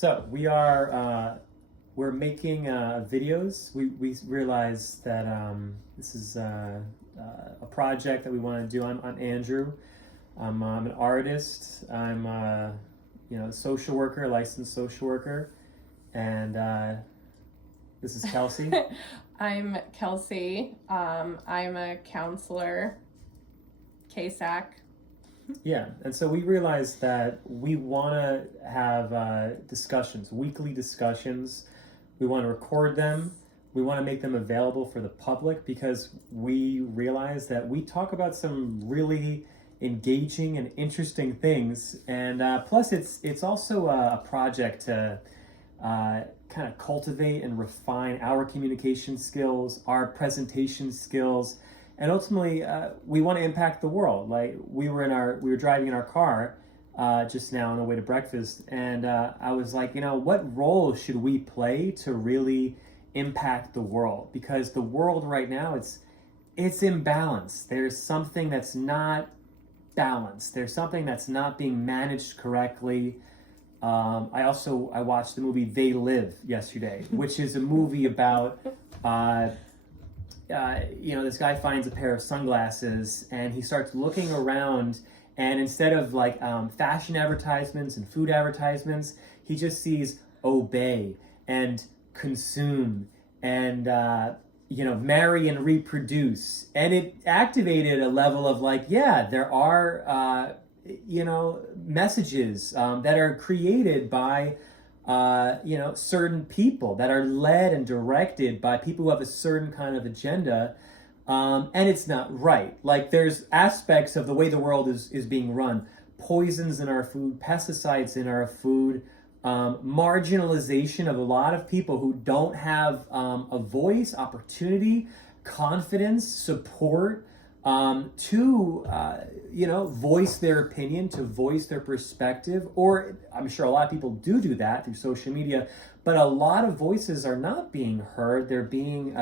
So we're making videos. We realized that this is a project that we want to do. I'm Andrew. I'm an artist. I'm a social worker, licensed social worker, and this is Kelsie. I'm Kelsie. I'm a counselor, KSAC. Yeah, and so we realized that we want to have discussions, weekly discussions. We want to record them. We want to make them available for the public because we realize that we talk about some really engaging and interesting things. And plus, it's also a project to kind of cultivate and refine our communication skills, our presentation skills. And ultimately, we want to impact the world. Like we were driving in our car just now on the way to breakfast, and I was like, what role should we play to really impact the world? Because the world right now, it's imbalanced. There's something that's not balanced. There's something that's not being managed correctly. I watched the movie They Live yesterday, which is a movie about. This guy finds a pair of sunglasses and he starts looking around, and instead of fashion advertisements and food advertisements, he just sees obey and consume and marry and reproduce, and it activated a level of there are messages that are created by certain people that are led and directed by people who have a certain kind of agenda, and it's not right. Like there's aspects of the way the world is being run, poisons in our food, pesticides in our food, marginalization of a lot of people who don't have a voice, opportunity, confidence, support, to voice their opinion, to voice their perspective. Or I'm sure a lot of people do that through social media, but a lot of voices are not being heard. They're being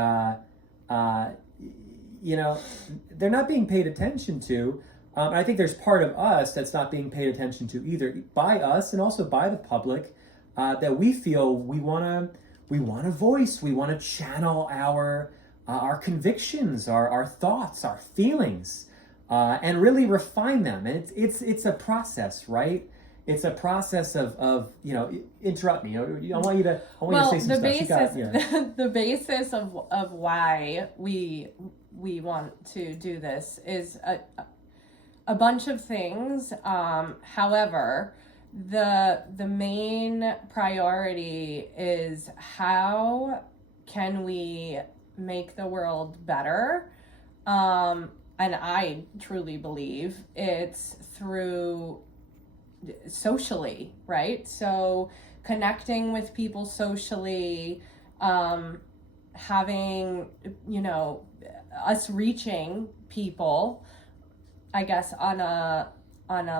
they're not being paid attention to. And I think there's part of us that's not being paid attention to either by us and also by the public, that we feel we want to voice, we want to channel our convictions, our thoughts, our feelings, and really refine them. And it's a process, right? It's a process of interrupt me. I want you to say some stuff. The basis of why we want to do this is a bunch of things. However, the main priority is how can we make the world better, and I truly believe it's through socially, right? So connecting with people socially, having us reaching people, I guess on a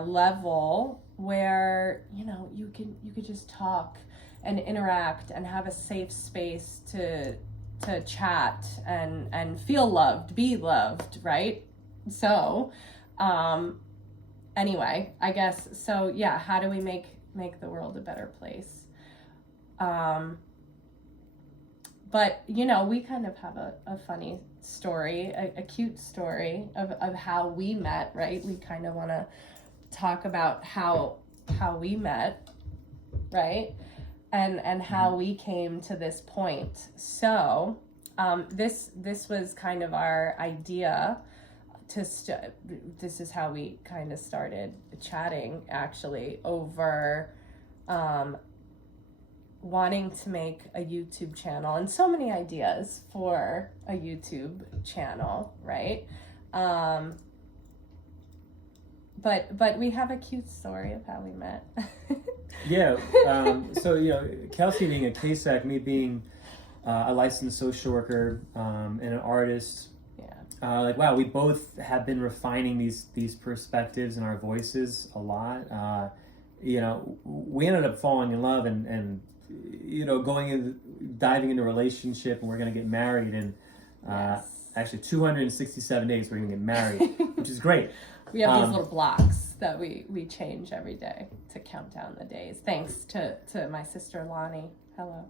level where you could just talk and interact and have a safe space to chat and feel loved, be loved, right? So anyway, I guess so. Yeah, how do we make the world a better place? But we kind of have a funny story, a cute story of how we met, right? We kind of want to talk about how we met, right? And how we came to this point. So this was kind of our idea this is how we kind of started chatting, actually, over wanting to make a YouTube channel, and so many ideas for a YouTube channel, right? But we have a cute story of how we met. Yeah. So Kelsie being a KSAC, me being a licensed social worker, and an artist. Yeah. Wow, we both have been refining these perspectives and our voices a lot. We ended up falling in love and diving into a relationship, and we're going to get married in Yes. actually 267 days we're going to get married, which is great. We have these little blocks that we change every day to count down the days. Thanks to my sister Lonnie. Hello.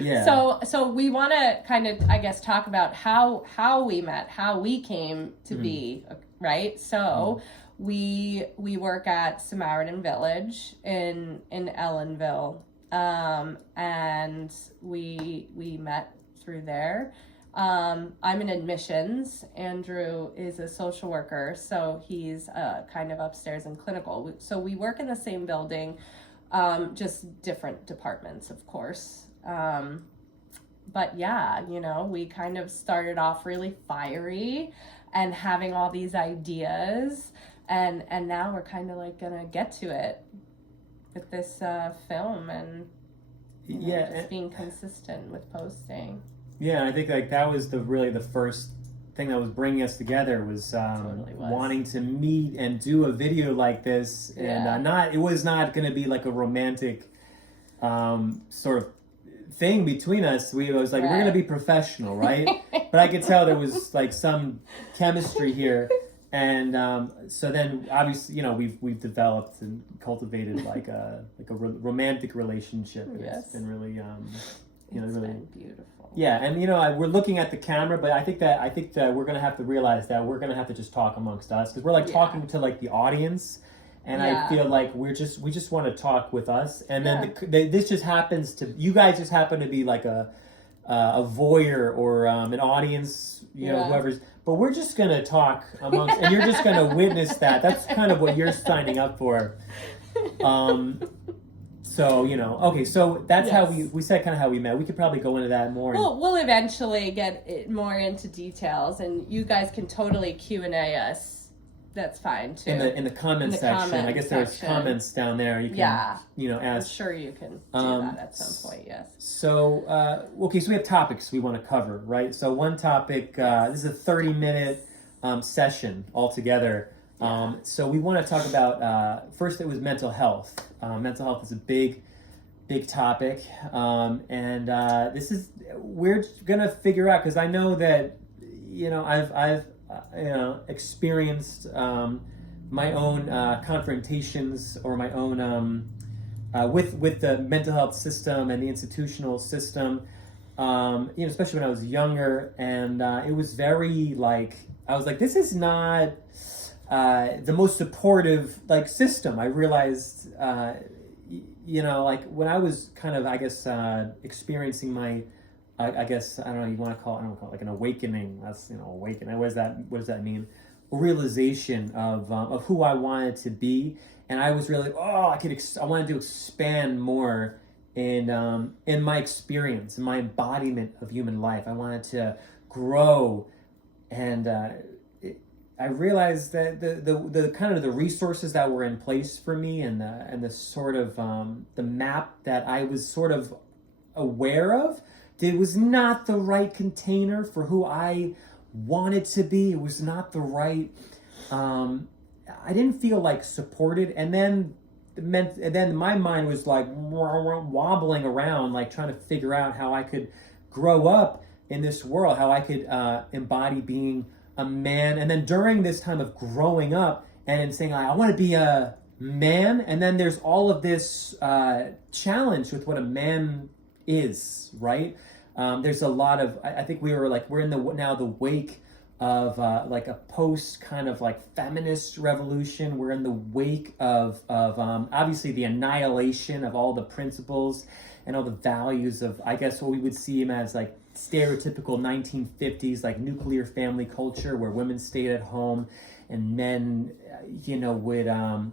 Yeah. So we want to kind of, I guess, talk about how we met, how we came to be, right? So we work at Samaritan Village in Ellenville, and we met through there. I'm in admissions. Andrew is a social worker, so he's kind of upstairs in clinical. So we work in the same building, just different departments, of course. But yeah, we kind of started off really fiery and having all these ideas, and now we're kind of like gonna get to it with this film, and just being consistent with posting. Yeah, I think like that was really the first thing that was bringing us together was, Totally was. wanting to meet and do a video like this, and it was not going to be like a romantic sort of thing between us. We was like, we're going to be professional, right? But I could tell there was like some chemistry here, and so then obviously we've developed and cultivated like a romantic relationship. And Yes. It's been really It's really been beautiful. Yeah, and we're looking at the camera, but I think that we're gonna have to realize that we're gonna have to just talk amongst us, because we're like talking to like the audience, and I feel like we just want to talk with us, and then this just happens to, you guys just happen to be like a voyeur or an audience, whoever's, but we're just gonna talk amongst, and you're just gonna witness that. That's kind of what you're signing up for. So, okay, so that's how we said kind of how we met. We could probably go into that more. We'll eventually get more into details, and you guys can totally Q&A us. That's fine, too. In the comment section. I guess there's comments down there. You can, ask. I'm sure you can do that at some point, yes. So, okay, so we have topics we want to cover, right? So one topic, this is a 30-minute session altogether. So we want to talk about, first it was mental health. Mental health is a big topic. And we're going to figure out, because I know that, I've experienced my own confrontations, or my own, with the mental health system and the institutional system, especially when I was younger. And it was very I was like, this is not the most supportive system. I realized, when I was kind of, I guess, experiencing my, I guess, I don't know, you want to call it, like an awakening. That's, awakening. What does that mean? A realization of who I wanted to be. And I was really, I wanted to expand more in my experience, in my embodiment of human life. I wanted to grow, and I realized that the kind of the resources that were in place for me, and the sort of the map that I was sort of aware of, it was not the right container for who I wanted to be. It was not the right. I didn't feel supported, and then my mind was wobbling around, trying to figure out how I could grow up in this world, how I could embody being a man. And then during this time of growing up and saying, I want to be a man, and then there's all of this challenge with what a man is, right? There's a lot of, I think we're in the wake of a post kind of feminist revolution. We're in the wake of obviously the annihilation of all the principles and all the values of, I guess, what we would see as stereotypical 1950s nuclear family culture, where women stayed at home and men would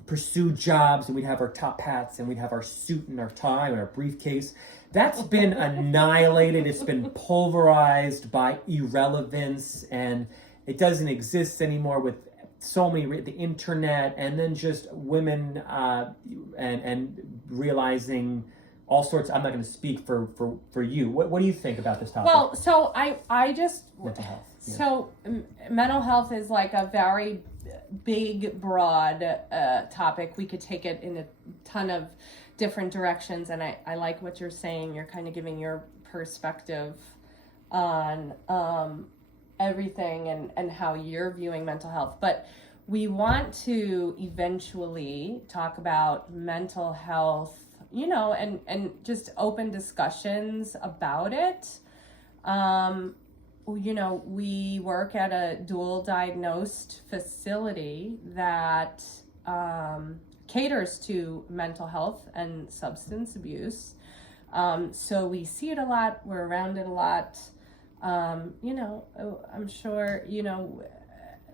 pursue jobs, and we'd have our top hats and we'd have our suit and our tie and our briefcase. That's been annihilated. It's been pulverized by irrelevance, and it doesn't exist anymore with so many, the internet, and then just women and realizing all sorts. I'm not going to speak for you. What do you think about this topic? Well, so I just mental health. Yeah. So mental health is a very big, broad topic. We could take it in a ton of different directions, and I like what you're saying. You're kind of giving your perspective on everything and how you're viewing mental health. But we want to eventually talk about mental health, and just open discussions about it. We work at a dual diagnosed facility that caters to mental health and substance abuse. So we see it a lot, we're around it a lot. I'm sure,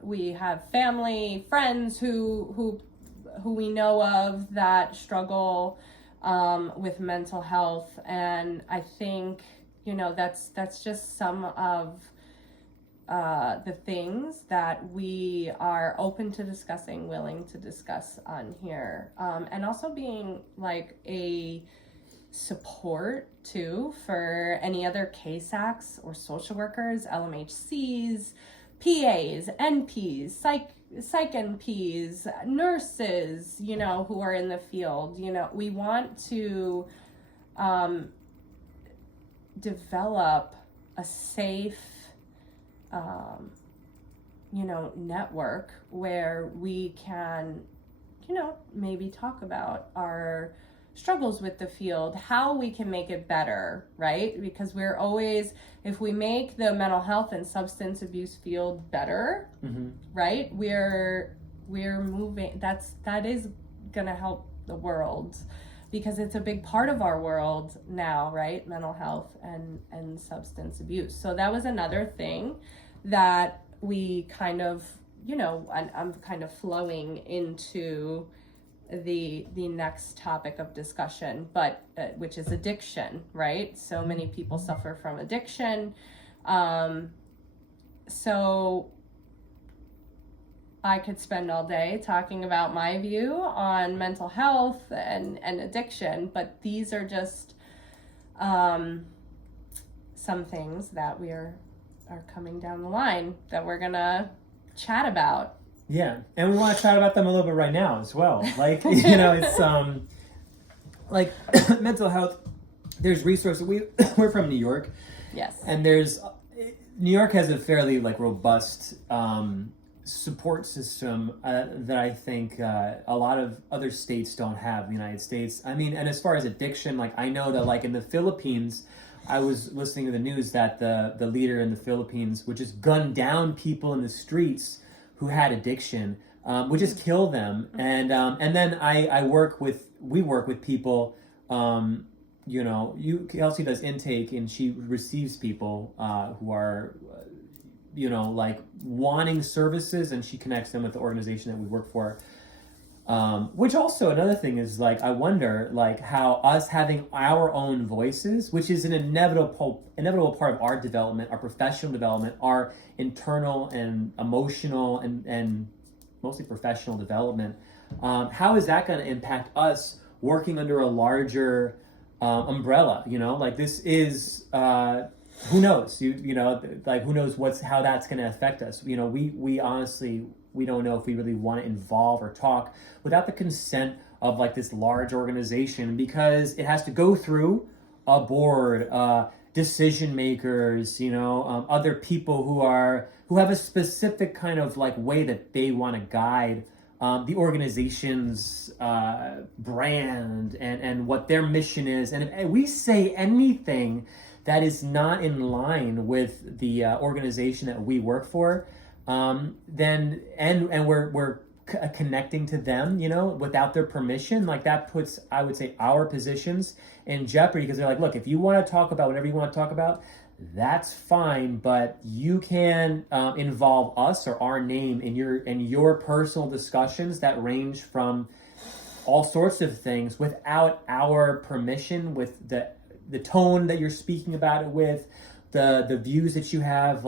we have family, friends who we know of that struggle with mental health. And I think, that's just some of the things that we are open to discussing, willing to discuss on here. And also being like a support too for any other KSACs or social workers, LMHCs, PAs, NPs, psych NPs, nurses, who are in the field. We want to develop a safe network where we can maybe talk about our struggles with the field, how we can make it better, right? Because we're always, if we make the mental health and substance abuse field better, right, we're moving, that is gonna help the world, because it's a big part of our world now, right? Mental health and substance abuse. So that was another thing that we kind of, and I'm kind of flowing into the next topic of discussion, but which is addiction, right? So many people suffer from addiction. So I could spend all day talking about my view on mental health and addiction, but these are just some things that we are coming down the line that we're gonna chat about. Yeah, and we want to chat about them a little bit right now as well. Like, it's like mental health. There's resources. We're from New York. Yes. And New York has a fairly robust support system that I think a lot of other states don't have in the United States. I mean, and as far as addiction, I know that in the Philippines, I was listening to the news that the leader in the Philippines would just gun down people in the streets who had addiction, would just kill them. And then we work with people, Kelsie does intake and she receives people who are, wanting services, and she connects them with the organization that we work for. Which also another thing is I wonder how us having our own voices, which is an inevitable part of our development, our professional development, our internal and emotional and mostly professional development, how is that going to impact us working under a larger umbrella? This is who knows? Who knows how that's going to affect us? We honestly, we don't know if we really want to involve or talk without the consent of this large organization, because it has to go through a board, decision makers, other people who have a specific kind of way that they want to guide the organization's brand and what their mission is. And if we say anything that is not in line with the organization that we work for, then we're connecting to them, without their permission, that puts, I would say, our positions in jeopardy, because they're look, if you want to talk about whatever you want to talk about, that's fine, but you can involve us or our name in your personal discussions that range from all sorts of things without our permission, with the tone that you're speaking about it with, the views that you have.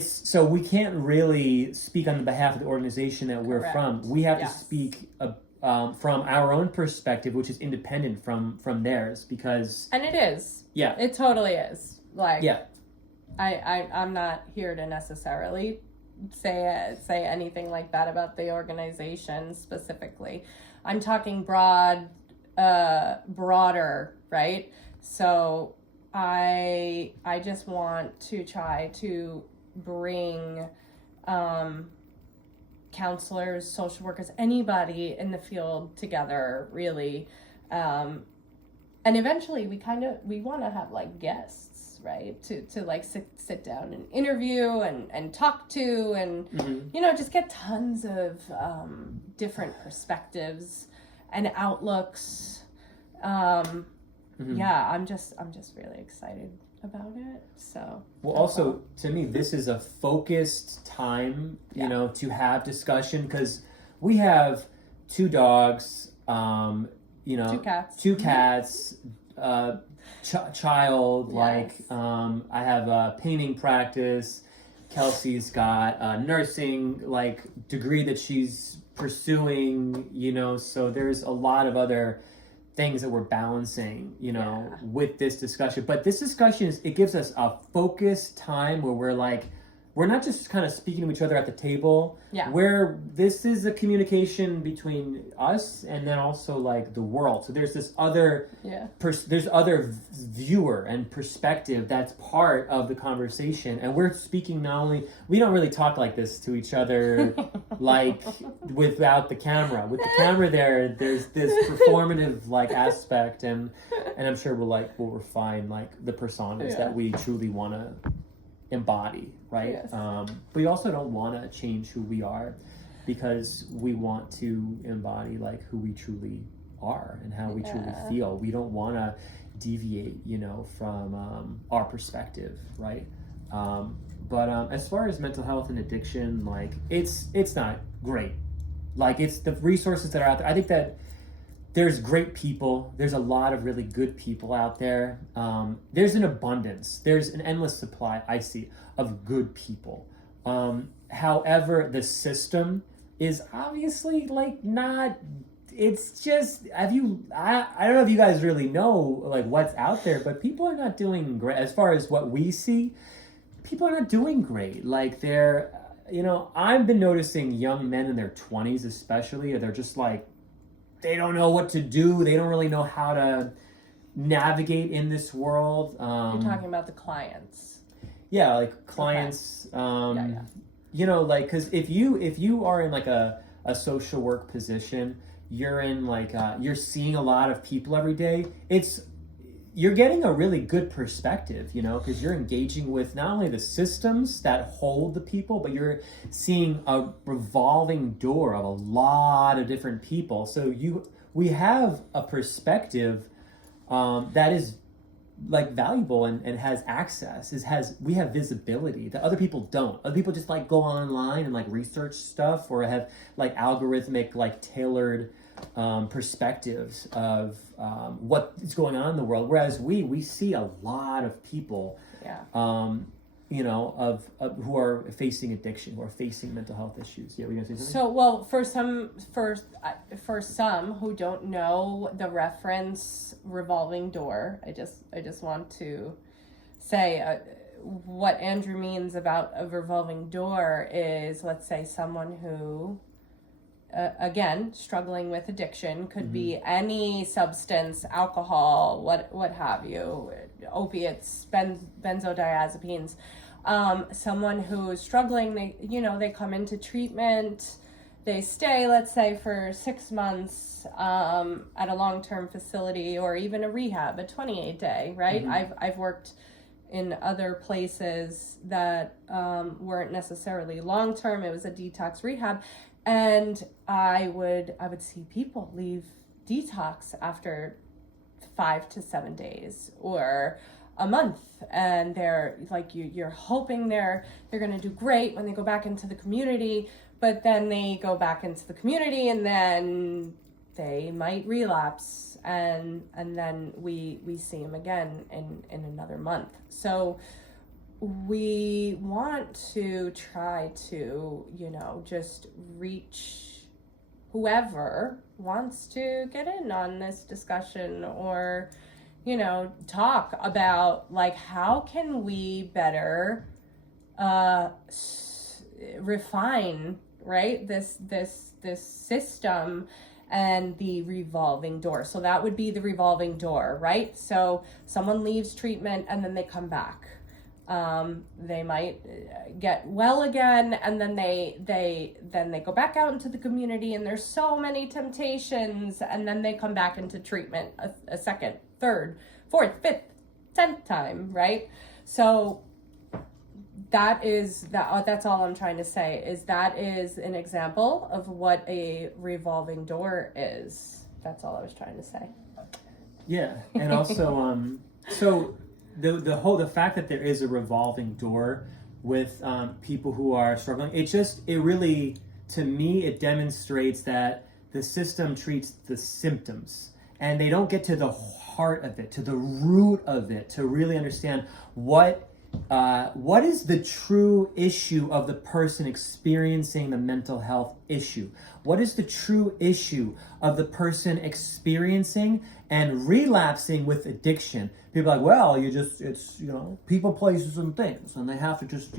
So we can't really speak on behalf of the organization that we're Correct. from. We have Yes. to speak from our own perspective, which is independent from theirs, because... And it is. Yeah. It totally is. Yeah. I'm not here to necessarily say anything like that about the organization specifically. I'm talking broader, right? So I just want to try to bring counselors, social workers, anybody in the field together, really. And eventually we want to have like guests, right? To like sit down and interview and talk to, and just get tons of different perspectives and outlooks. Yeah, I'm just really excited about it. So well, also to me, this is a focused time, to have discussion, because we have 2 dogs, two cats, child, yes. like I have a painting practice. Kelsey's got a nursing like degree that she's pursuing, so there's a lot of other things that we're balancing, with this discussion. But this discussion it gives us a focused time where we're not just kind of speaking to each other at the table. Yeah. Where this is a communication between us and then also like the world. So there's this other there's other viewer and perspective that's part of the conversation, and we're speaking not only, we don't really talk like this to each other like without the camera. With the camera there's this performative like aspect, and I'm sure we'll refine like the personas that we truly want to embody, right? Yes. But we also don't want to change who we are, because we want to embody like who we truly are and how we truly feel. We don't want to deviate, from our perspective, right? But as far as mental health and addiction, like it's not great. Like, it's the resources that are out there. I think that there's great people. There's a lot of really good people out there. There's an abundance. There's an endless supply, I see, of good people. However, the system is obviously like not, it's just, I don't know if you guys really know like what's out there, but people are not doing great. As far as what we see, people are not doing great. Like they're, I've been noticing young men in their 20s especially, they're just like, they don't know what to do. They don't really know how to navigate in this world. You're talking about the clients. Yeah, like clients. Okay. Because if you are in like a social work position, you're in like you're seeing a lot of people every day. You're getting a really good perspective, because you're engaging with not only the systems that hold the people, but you're seeing a revolving door of a lot of different people. So we have a perspective that is like valuable and has access. We have visibility that other people don't. Other people just like go online and like research stuff, or have like algorithmic like tailored perspectives of what is going on in the world, whereas we see a lot of people of who are facing addiction, who are facing mental health issues. Yeah, we're gonna say something. So, well, for some who don't know the reference revolving door, I just want to say what Andrew means about a revolving door is, let's say, someone who again, struggling with addiction, could be any substance, alcohol, what have you, opiates, benzodiazepines. Someone who is struggling, they come into treatment, they stay, let's say, for 6 months at a long-term facility, or even a rehab, a 28-day, right? I've worked in other places that weren't necessarily long-term. It was a detox rehab. And I would see people leave detox after 5 to 7 days or a month, and they're like, you're hoping they're going to do great when they go back into the community, but then they go back into the community and then they might relapse, and then we see them again in another month. So we want to try to, just reach whoever wants to get in on this discussion, or, talk about like, how can we better refine, right, this system, and the revolving door. So that would be the revolving door, right? So someone leaves treatment and then they come back. They might get well again, and then they go back out into the community, and there's so many temptations, and then they come back into treatment a second, third, fourth, fifth, 10th time, right? So that's all I'm trying to say, is that is an example of what a revolving door is. That's all I was trying to say. Yeah, and also so the fact that there is a revolving door with people who are struggling, it really, to me, it demonstrates that the system treats the symptoms and they don't get to the heart of it, to the root of it, to really understand what is the true issue of the person experiencing the mental health issue. What is the true issue of the person experiencing and relapsing with addiction? People are like, well, it's people, places, and things, and they have to just,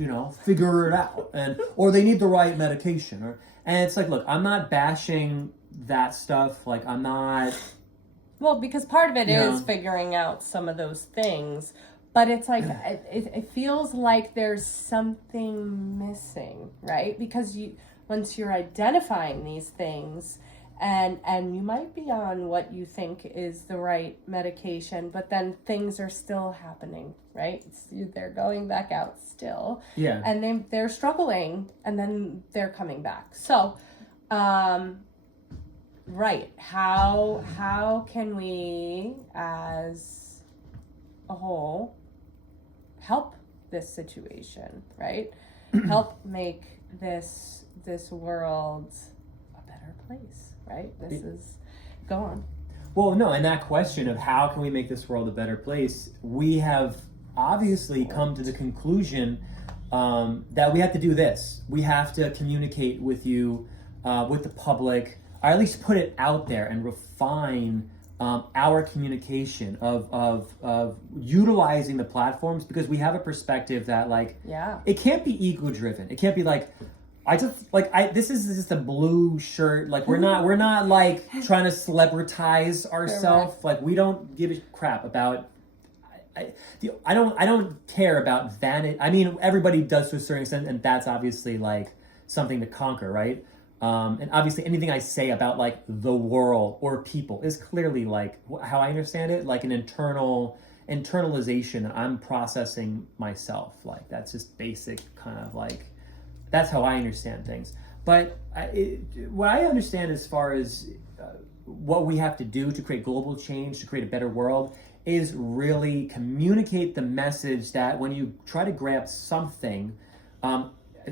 figure it out, or they need the right medication, and it's like, look, I'm not bashing that stuff. Like, I'm not. Well, because part of it is figuring out some of those things, but it's like, it feels like there's something missing, right? Because once you're identifying these things, and you might be on what you think is the right medication, but then things are still happening, right? They're going back out still. Yeah. And they're struggling, and then they're coming back. So, right. How can we, as a whole, help this situation, right? Help make this world a better place. Right? Go on. Well, no, and that question of how can we make this world a better place, we have obviously come to the conclusion that we have to do this. We have to communicate with you, with the public, or at least put it out there and refine our communication of utilizing the platforms, because we have a perspective that, like, it can't be ego-driven. It can't be like, this is just a blue shirt. Like, we're not like trying to celebritize ourselves. Like, we don't give a crap about. I don't care about vanity. I mean, everybody does to a certain extent, and that's obviously like something to conquer, right? And obviously, anything I say about like the world or people is clearly like how I understand it, like an internalization that I'm processing myself. Like, that's just basic kind of like. That's how I understand things. But what I understand as far as what we have to do to create global change, to create a better world, is really communicate the message that when you try to grab something,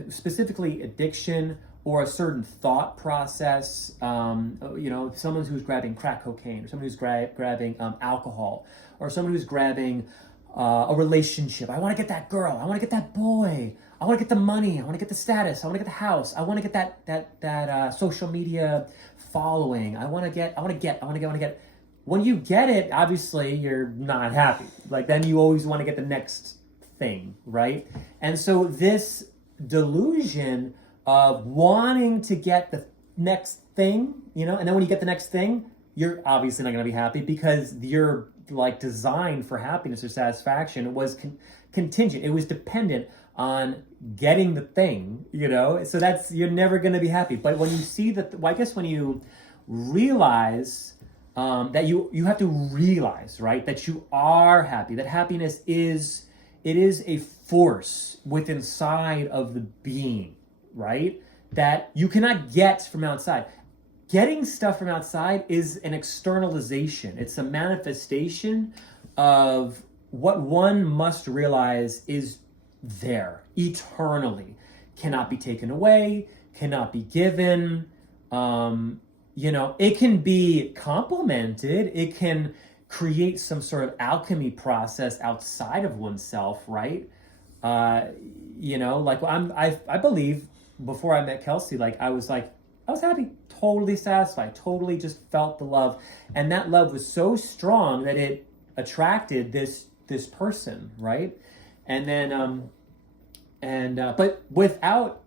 specifically addiction or a certain thought process, someone who's grabbing crack cocaine, or someone who's grabbing alcohol, or someone who's grabbing a relationship. I want to get that girl. I want to get that boy. I want to get the money. I want to get the status. I want to get the house. I want to get that social media following. I want to get. When you get it, obviously you're not happy. Like, then you always want to get the next thing, right? And so this delusion of wanting to get the next thing, and then when you get the next thing, you're obviously not going to be happy, because you're like designed for happiness or satisfaction. It was contingent. It was dependent on getting the thing, so that's, you're never going to be happy. But when you see that, I guess when you realize that you have to realize, right, that you are happy, that happiness is a force within inside of the being, right, that you cannot get from outside. Getting stuff from outside is an externalization. It's a manifestation of what one must realize is there eternally, cannot be taken away, cannot be given. It can be complemented. It can create some sort of alchemy process outside of oneself, right? I believe before I met Kelsie, I was happy, totally satisfied, totally just felt the love, and that love was so strong that it attracted this person, right? And then but without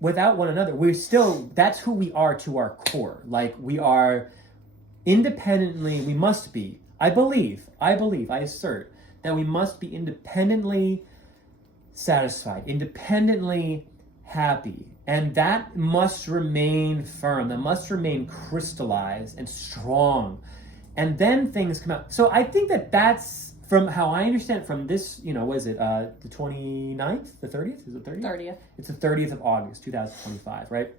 without one another, we're still, that's who we are to our core. Like, we are independently, we must be, I assert that we must be independently satisfied, independently happy. And that must remain firm, that must remain crystallized and strong. And then things come out. So I think that that's, from how I understand from this, what is it, the 29th, the 30th? Is it 30th? 30th. It's the 30th of August, 2025, right?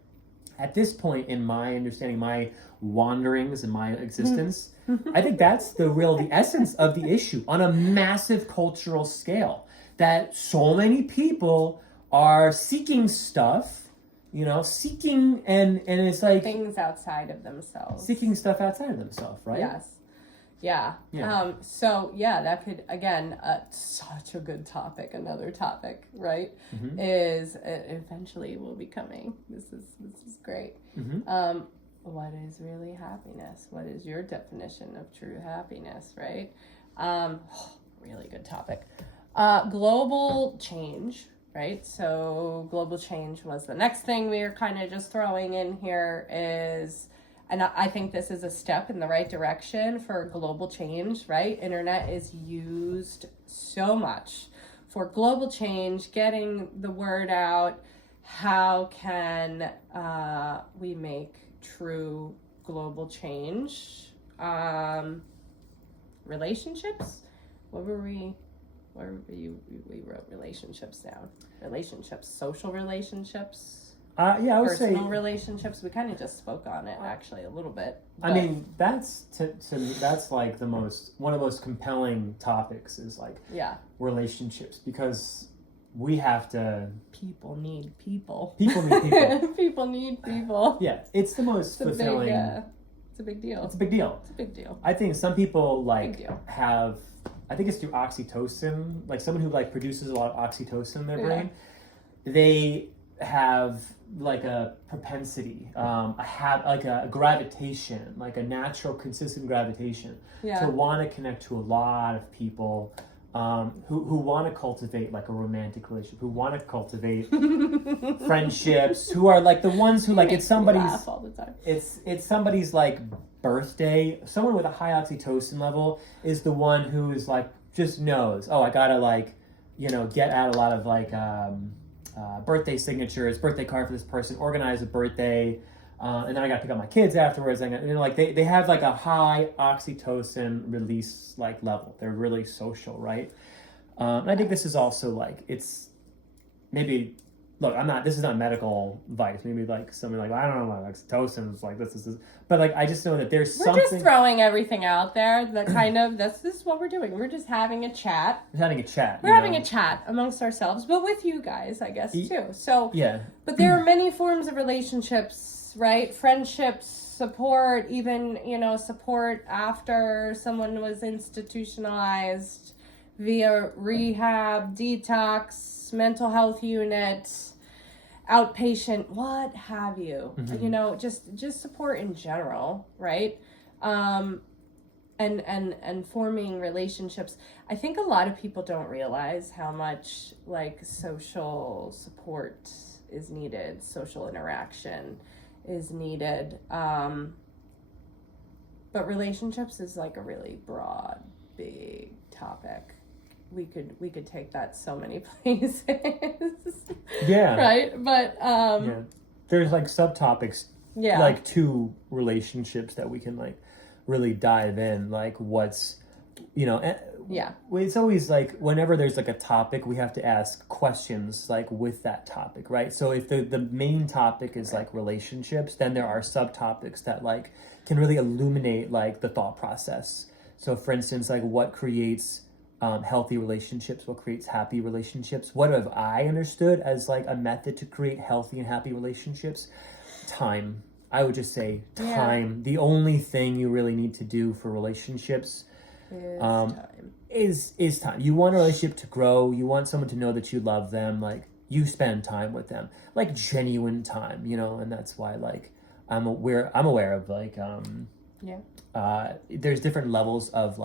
At this point in my understanding, my wanderings and my existence, I think that's the essence of the issue on a massive cultural scale. That so many people are seeking stuff, seeking, and it's like... things outside of themselves. Seeking stuff outside of themselves, right? Yes. Yeah. So that could, again, such a good topic. Another topic, right? Mm-hmm. Is eventually will be coming. This is great. Mm-hmm. What is really happiness? What is your definition of true happiness? Right. Really good topic. Global change. Right. So global change was the next thing we are kind of just throwing in here is. And I think this is a step in the right direction for global change, right? Internet is used so much for global change, getting the word out. How can we make true global change? Relationships? We wrote relationships down. Relationships, social relationships. I would say personal relationships. We kind of just spoke on it actually a little bit. I mean, that's to me, that's like one of the most compelling topics is like relationships, because we have to. People need people. People need people. People need people. Yeah, it's the most fulfilling. It's a big deal. It's a big deal. It's a big deal. I think some people have. I think it's through oxytocin. Like someone who produces a lot of oxytocin in their brain, they have like a propensity, a gravitation, like a natural, consistent gravitation to want to connect to a lot of people who want to cultivate like a romantic relationship, who want to cultivate friendships, who are like the ones who it's somebody's laugh all the time. It's somebody's like birthday. Someone with a high oxytocin level is the one who is like just knows, I gotta get out a lot of birthday signatures, birthday card for this person, organize a birthday, and then I got to pick up my kids afterwards. And they have like a high oxytocin release level. They're really social, right? And I think this is also it's maybe. Look, this is not medical advice. Maybe something I don't know, oxytocin is this. But I just know that there's something. We're just throwing everything out there that kind of, this is what we're doing. We're just having a chat. We're having a chat. We're having a chat amongst ourselves, but with you guys, I guess, too. So, yeah. But there are many forms of relationships, right? Friendships, support, even, support after someone was institutionalized via rehab, detox, mental health unit, outpatient, what have you. Mm-hmm. Just support in general, right? And forming relationships. I think a lot of people don't realize how much social support is needed, social interaction is needed. But relationships is a really broad, big topic. We could take that so many places. Yeah. Right? But there's subtopics to relationships that we can really dive in. What's it's always whenever there's a topic, we have to ask questions with that topic, right? So if the main topic is relationships, then there are subtopics that can really illuminate the thought process. So for instance, what creates healthy relationships, what creates happy relationships, what have I understood as a method to create healthy and happy relationships? Time. I would just say time. Yeah. The only thing you really need to do for relationships is time. You want a relationship to grow. You want someone to know that you love them. You spend time with them, genuine time, and that's why I'm aware of there's different levels of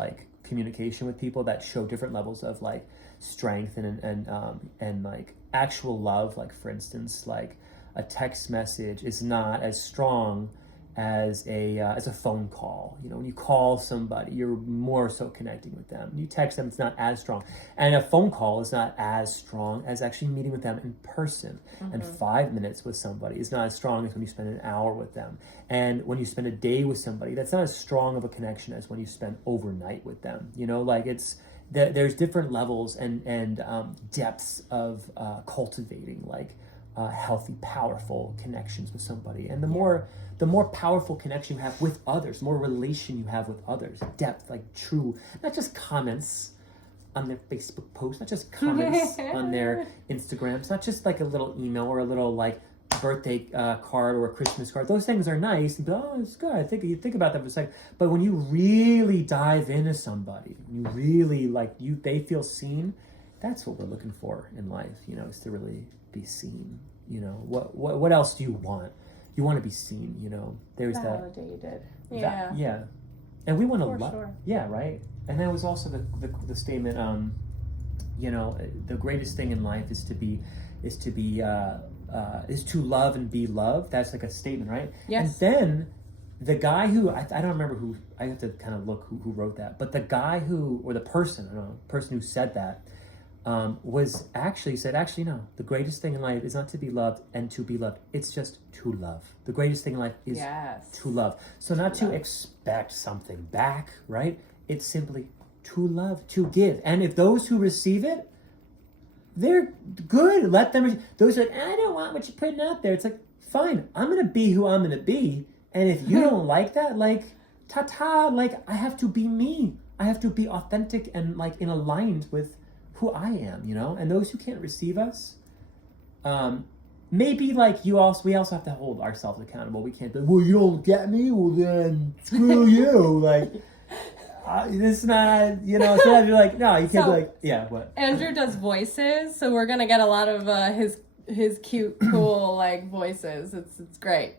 communication with people that show different levels of strength and actual love. For instance, a text message is not as strong as a phone call. You know, when you call somebody, you're more so connecting with them. You text them, it's not as strong. And a phone call is not as strong as actually meeting with them in person. And 5 minutes with somebody is not as strong as when you spend an hour with them. And when you spend a day with somebody, that's not as strong of a connection as when you spend overnight with them. You know, like there's different levels and depths of cultivating like healthy, powerful connections with somebody. And the more powerful connection you have with others, the more relation you have with others, depth, like true, not just comments on their Facebook post, not just comments on their Instagrams, not just like a little email or a little like birthday card or a Christmas card. Those things are nice. And oh, it's good. I think you think about them for a second. But when you really dive into somebody, you really they feel seen. That's what we're looking for in life. You know, is to really be seen. You know, what else do you want? You want to be seen. You know, there's validated. Yeah. And we want to love. Sure. Yeah, right. And that was also the statement. You know, the greatest thing in life is to love and be loved. That's like a statement, right? Yes. And then the guy who I don't remember who, I have to kind of look who wrote that, but the guy who, or the person, I don't know, person who said that said no, the greatest thing in life is not to be loved and to be loved. It's just to love. The greatest thing in life is to love. So not to expect something back, right? It's simply to love, to give. And if those who receive it, they're good. Let them. Those are like, I don't want what you're putting out there. It's like, fine, I'm gonna be who I'm gonna be. And if you don't like that, like, ta-ta, like, I have to be me. I have to be authentic and like in aligned with who I am, you know. And those who can't receive us, maybe like we also have to hold ourselves accountable. We can't be, well, you don't get me, well then screw you, like. It's not, you know, sometimes you're like, no, you can't be like, yeah, what? Andrew does voices, so we're going to get a lot of his cute, cool, like, voices. It's great.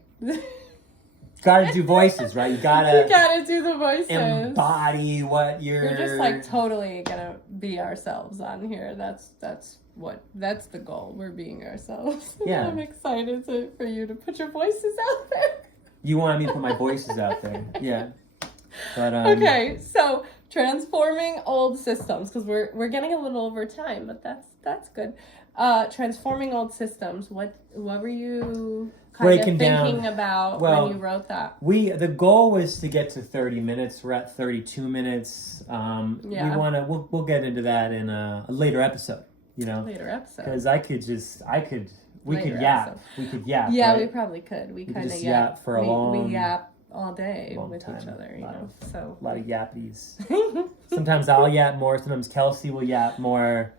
Gotta do voices, right? You gotta do the voices. Embody what We're just, like, totally gonna be ourselves on here. That's the goal. We're being ourselves. Yeah. I'm excited for you to put your voices out there. You want me to put my voices out there. Yeah. But, okay, so transforming old systems, because we're getting a little over time, but that's good. Transforming old systems. What were you thinking about when you wrote that? The goal was to get to 30 minutes. We're at 32 minutes. We'll get into that in a later episode. You know, because we could yap. Yeah, right? we probably could. We kind of yap for a long. We yap all day with time. each other, you know. So a lot of yappies. Sometimes I'll yap more. Sometimes Kelsie will yap more.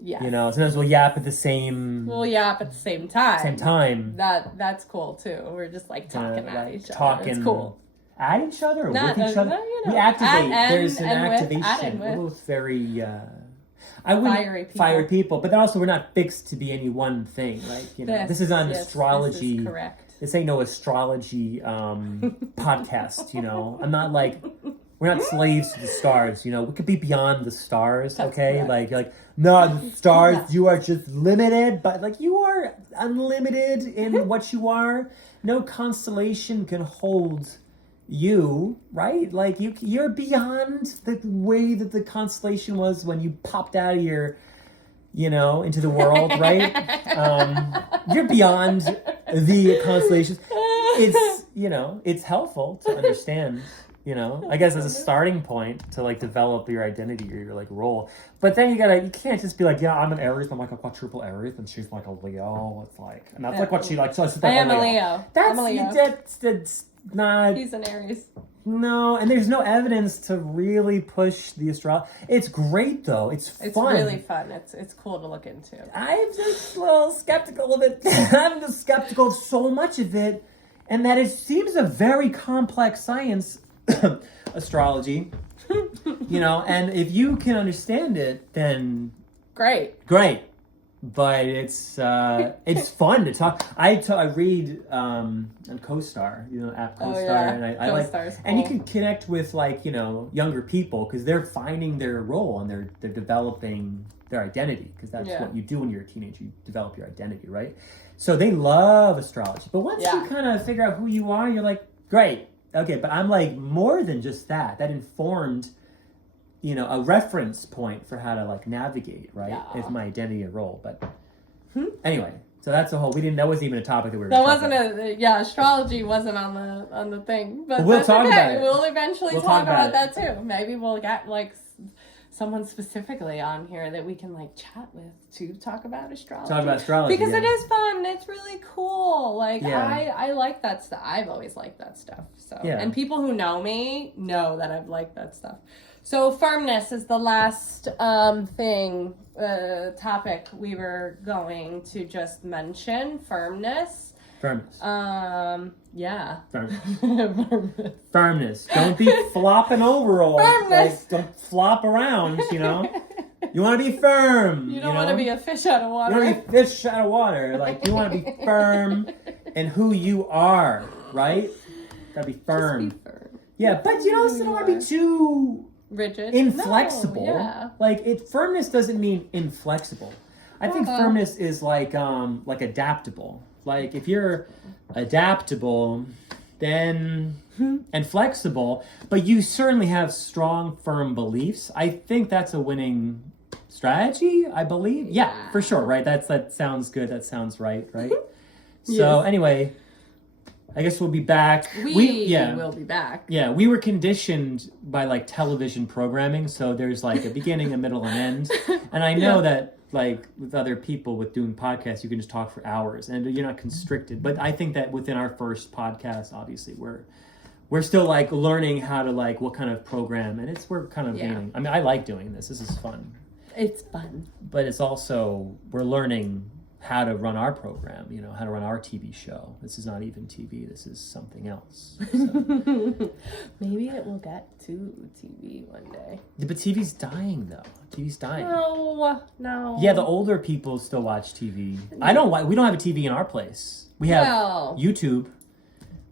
Yeah. You know, sometimes we'll yap at the same. We'll yap at the same time. Same time. That's cool too. We're just like talking at each other. It's cool. At each other, or with each other. You know, we activate. There's an activation. We're both very. Fiery people, but then also we're not fixed to be any one thing, right? You know, this is on astrology. This is correct. This ain't no astrology podcast, you know. I'm not like, we're not slaves to the stars, you know. We could be beyond the stars, okay? Like, no, the stars, you are just limited, but like you are unlimited in what you are. No constellation can hold you, right? Like you're beyond the way that the constellation was when you popped out of your, you know, into the world, right? You're beyond the constellations. It's, you know, it's helpful to understand, you know, I guess as a starting point to like develop your identity or your like role. But then you can't just be like, yeah, I'm an Aries, I'm like a quadruple Aries, and she's like a Leo. It's like, and that's like what she likes. So I am a Leo. That's not. He's an Aries. No, and there's no evidence to really push the astrology. It's great though. It's fun. It's really fun. It's cool to look into. I'm just a little skeptical of it. I'm just skeptical of so much of it, and that it seems a very complex science, astrology. You know, and if you can understand it, then great. But it's fun to talk. I read on CoStar, you know, app CoStar, and I like, cool. And you can connect with like, you know, younger people because they're finding their role and they're developing their identity, because that's Yeah. what you do when you're a teenager. You develop your identity, right? So they love astrology. But once you kind of figure out who you are, you're like, great, okay, but I'm like more than just that. That informed, a reference point for how to like navigate, right? Yeah. It's my identity and role. But anyway, so that's a whole. That wasn't even a topic that we were. That wasn't astrology wasn't on the thing, but we'll that's talk okay. about it. We'll eventually We'll talk about it. that too. Maybe we'll get like someone specifically on here that we can like chat with to talk about astrology. Because it is fun. It's really cool. Like I like that stuff. I've always liked that stuff. So and people who know me know that I've liked that stuff. So firmness is the last topic we were going to just mention. Firmness. Yeah. Firmness. Firmness. Don't be flopping over all. Firmness. Like, don't flop around, You want to be firm. You don't want to be a fish out of water. You don't want to be a fish out of water. Like, you want to be firm in who you are, right? Gotta be firm. Just be firm. Yeah, but you also don't want to be too rigid. inflexible. No, yeah. Like, firmness doesn't mean inflexible. I think firmness is like adaptable. Like, if you're adaptable, then and flexible, but you certainly have strong, firm beliefs, I think that's a winning strategy, I believe. Yeah, for sure, right? That sounds good. That sounds right? So anyway, I guess we'll be back. We will be back. Yeah, we were conditioned by like television programming, so there's like a beginning, a middle, and end. And I know that like with other people with doing podcasts, you can just talk for hours and you're not constricted. But I think that within our first podcast, obviously we're still like learning how to like what kind of program, and we're kind of gaining. I mean, I like doing this. This is fun. It's fun. But it's also we're learning how to run our program, how to run our TV show. This is not even TV. This is something else. So. Maybe it will get to TV one day. Yeah, but TV's dying, though. TV's dying. No. Yeah, the older people still watch TV. We don't have a TV in our place. We have YouTube,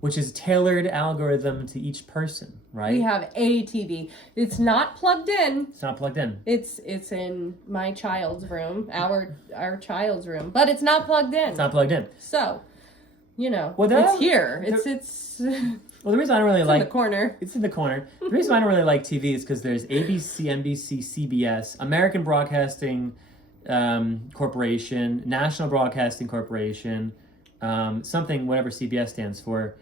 which is a tailored algorithm to each person, right? We have a TV. It's not plugged in. It's not plugged in. It's in my child's room, our child's room, but it's not plugged in. It's not plugged in. So, it's here. It's Well, the reason I don't really like... in the corner. It's in the corner. The reason I don't really like TV is because there's ABC, NBC, CBS, American Broadcasting Corporation, National Broadcasting Corporation, something, whatever CBS stands for.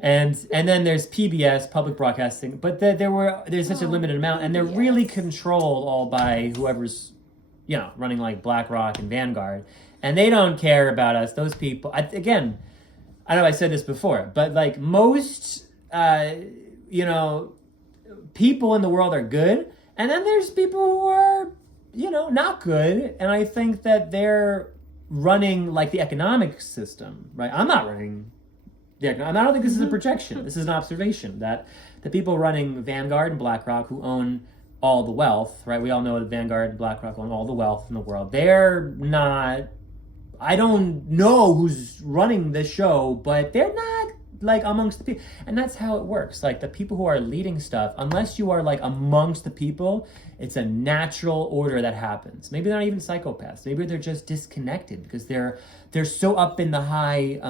And then there's PBS, Public Broadcasting, but there's such a limited amount, and they're really controlled all by whoever's, running like BlackRock and Vanguard, and they don't care about us. Those people, again, I know I said this before, but like most, people in the world are good, and then there's people who are, not good, and I think that they're running like the economic system, right? I'm not running. I don't think this is a projection. This is an observation that the people running Vanguard and BlackRock, who own all the wealth, right? We all know that Vanguard and BlackRock own all the wealth in the world. They're not, I don't know who's running the show, but they're not like amongst the people. And that's how it works. Like the people who are leading stuff, unless you are like amongst the people, it's a natural order that happens. Maybe they're not even psychopaths. Maybe they're just disconnected because they're so up in the high,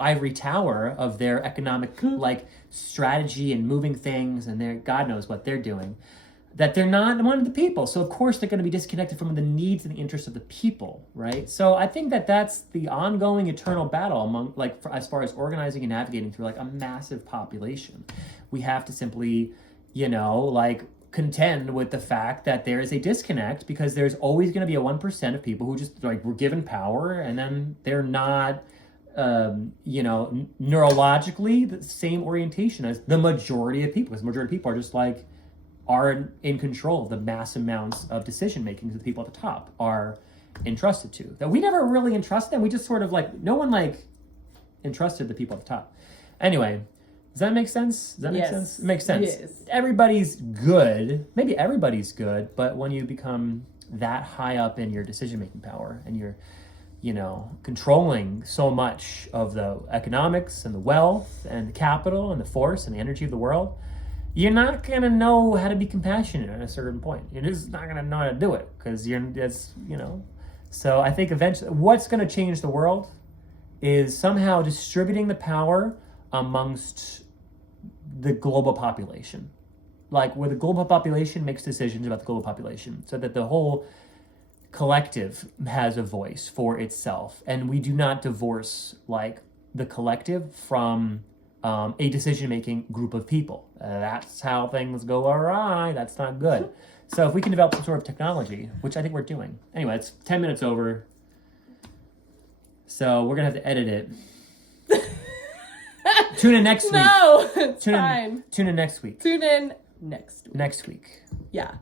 ivory tower of their economic like strategy and moving things, and they're God knows what they're doing, that they're not one of the people. So of course they're going to be disconnected from the needs and the interests of the people, right? So I think that that's the ongoing eternal battle among as far as organizing and navigating through like a massive population. We have to simply, contend with the fact that there is a disconnect, because there's always going to be a 1% of people who just like were given power and then they're not neurologically the same orientation as the majority of people. Because the majority of people are just like, are in control of the mass amounts of decision making that the people at the top are entrusted to. That we never really entrusted them. We just sort of no one entrusted the people at the top. Anyway, does that make sense? Does that make sense? It makes sense. Yes. Everybody's good. Maybe everybody's good, but when you become that high up in your decision making power and you're controlling so much of the economics and the wealth and the capital and the force and the energy of the world, you're not gonna know how to be compassionate at a certain point. You're just not gonna know how to do it because So I think eventually, what's gonna change the world is somehow distributing the power amongst the global population, like where the global population makes decisions about the global population, so that the whole collective has a voice for itself, and we do not divorce like the collective from a decision-making group of people. That's how things go awry. That's not good. So if we can develop some sort of technology, which I think we're doing. Anyway, it's 10 minutes over, so we're gonna have to edit it. Tune in next week. No, it's fine. Tune in next week. Tune in next week. Next week. Yeah.